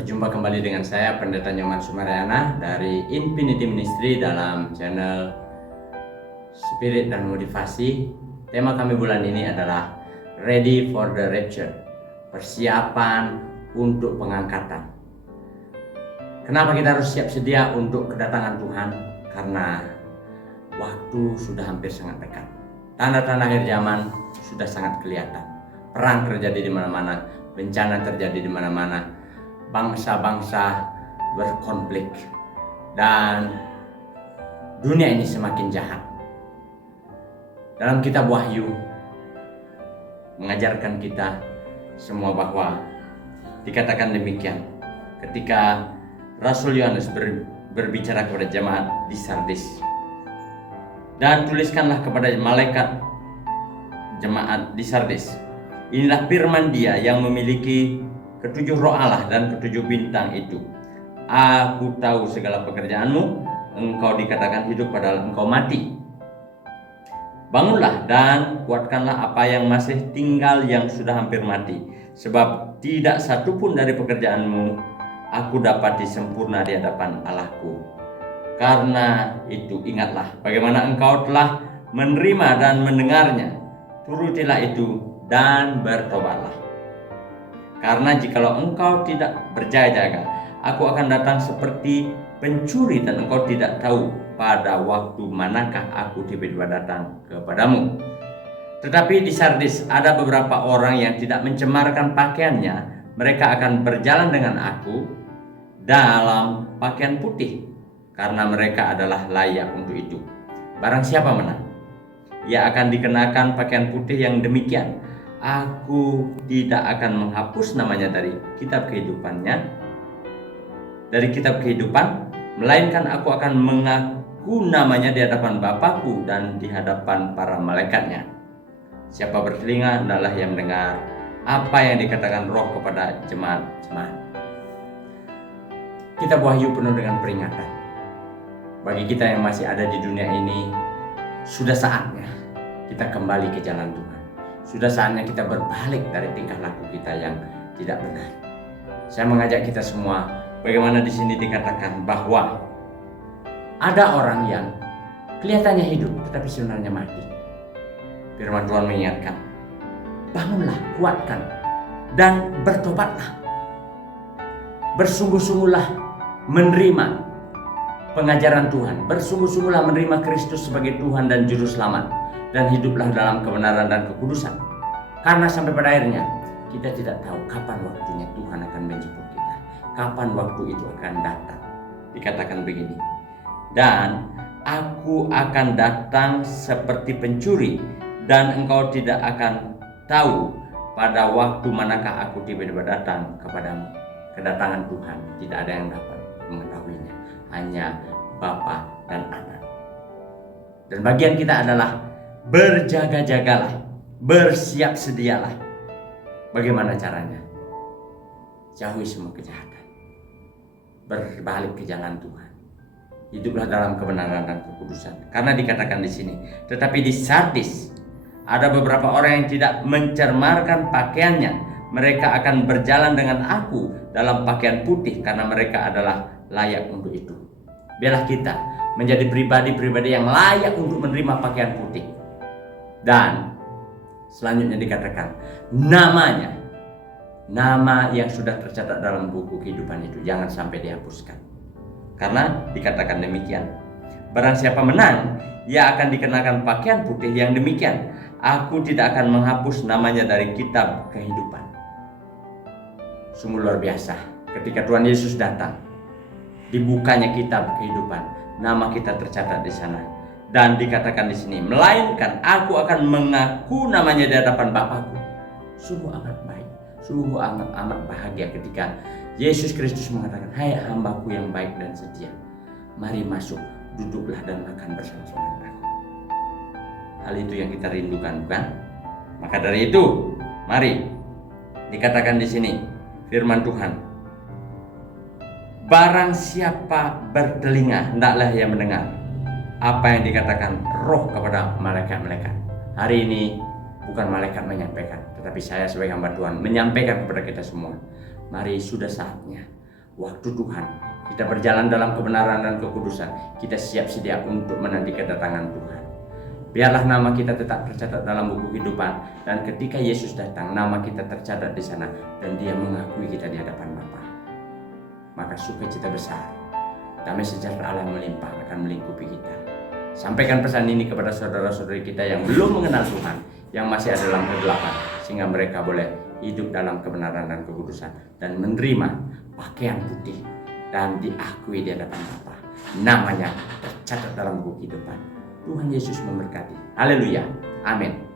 Berjumpa kembali dengan saya Pendeta Nyoman Sumaryana dari Infinity Ministry dalam channel Spirit dan Motivasi. Tema kami bulan ini adalah Ready for the Rapture, persiapan untuk pengangkatan. Kenapa kita harus siap sedia untuk kedatangan Tuhan? Karena waktu sudah hampir sangat dekat. Tanda-tanda akhir zaman sudah sangat kelihatan. Perang terjadi di mana-mana, bencana terjadi di mana-mana. Bangsa-bangsa berkonflik dan dunia ini semakin jahat. Dalam kitab Wahyu mengajarkan kita semua bahwa dikatakan demikian ketika Rasul Yohanes berbicara kepada jemaat di Sardis, dan tuliskanlah kepada malaikat jemaat di Sardis, inilah firman Dia yang memiliki ketujuh roh Allah dan ketujuh bintang itu. Aku tahu segala pekerjaanmu, engkau dikatakan hidup padahal engkau mati. Bangunlah dan kuatkanlah apa yang masih tinggal yang sudah hampir mati, sebab tidak satupun dari pekerjaanmu aku dapat disempurna di hadapan Allahku. Karena itu ingatlah bagaimana engkau telah menerima dan mendengarnya, turutilah itu dan bertobatlah. Karena jikalau engkau tidak berjaga-jaga, aku akan datang seperti pencuri dan engkau tidak tahu pada waktu manakah aku tiba-tiba datang kepadamu. Tetapi di Sardis ada beberapa orang yang tidak mencemarkan pakaiannya. Mereka akan berjalan dengan aku dalam pakaian putih, karena mereka adalah layak untuk itu. Barang siapa menang, ia akan dikenakan pakaian putih yang demikian. Aku tidak akan menghapus namanya dari kitab kehidupan, melainkan aku akan mengaku namanya di hadapan Bapakku dan di hadapan para malaikatnya. Siapa bertelinga hendaklah yang mendengar apa yang dikatakan Roh kepada jemaat-jemaat. Kitab Wahyu penuh dengan peringatan. Bagi kita yang masih ada di dunia ini, sudah saatnya kita kembali ke jalan Tuhan. Sudah saatnya kita berbalik dari tingkah laku kita yang tidak benar. Saya mengajak kita semua, bagaimana di sini dikatakan bahwa ada orang yang kelihatannya hidup tetapi sebenarnya mati. Firman Tuhan mengingatkan, bangunlah, kuatkan, dan bertobatlah. Bersungguh-sungguhlah menerima pengajaran Tuhan. Bersungguh-sungguhlah menerima Kristus sebagai Tuhan dan Juru Selamat. Dan hiduplah dalam kebenaran dan kekudusan. Karena sampai pada akhirnya kita tidak tahu kapan waktunya Tuhan akan menjemput kita, kapan waktu itu akan datang. Dikatakan begini, dan aku akan datang seperti pencuri, dan engkau tidak akan tahu pada waktu manakah aku tiba-tiba datang kepadamu. Kedatangan Tuhan tidak ada yang dapat mengetahuinya, hanya Bapa dan Anak. Dan bagian kita adalah berjaga-jagalah, bersiap sedialah. Bagaimana caranya? Jauhi semua kejahatan, berbalik ke jalan Tuhan, hiduplah dalam kebenaran dan kekudusan. Karena dikatakan di sini, tetapi di Sardis ada beberapa orang yang tidak mencemarkan pakaiannya. Mereka akan berjalan dengan aku dalam pakaian putih, karena mereka adalah layak untuk itu. Biarlah kita menjadi pribadi-pribadi yang layak untuk menerima pakaian putih. Dan selanjutnya dikatakan namanya, nama yang sudah tercatat dalam buku kehidupan itu jangan sampai dihapuskan. Karena dikatakan demikian, barang siapa menang, ia akan dikenakan pakaian putih yang demikian. Aku tidak akan menghapus namanya dari kitab kehidupan. Sungguh luar biasa ketika Tuhan Yesus datang, dibukanya kitab kehidupan, nama kita tercatat di sana. Dan dikatakan di sini, melainkan aku akan mengaku namanya di hadapan Bapakku. Sungguh amat baik, sungguh amat bahagia ketika Yesus Kristus mengatakan, hai hambaku yang baik dan setia, mari masuk, duduklah dan makan bersama-sama dengan aku. Hal itu yang kita rindukan, bukan? Maka dari itu, mari dikatakan di sini firman Tuhan, barang siapa bertelinga hendaklah ia mendengar apa yang dikatakan Roh kepada malaikat-malaikat. Hari ini bukan malaikat menyampaikan, tetapi saya sebagai hamba Tuhan menyampaikan kepada kita semua. Mari sudah saatnya waktu Tuhan kita berjalan dalam kebenaran dan kekudusan, kita siap sedia untuk menanti kedatangan Tuhan. Biarlah nama kita tetap tercatat dalam buku kehidupan, dan ketika Yesus datang, nama kita tercatat di sana dan Dia mengakui kita di hadapan Bapa. Maka sukacita besar, damai sejahtera Allah melimpah akan melingkupi kita. Sampaikan pesan ini kepada saudara-saudari kita yang belum mengenal Tuhan, yang masih ada dalam kegelapan, sehingga mereka boleh hidup dalam kebenaran dan kekudusan dan menerima pakaian putih dan diakui di hadapan Bapa. Namanya tercatat dalam buku kehidupan. Tuhan Yesus memberkati. Haleluya. Amin.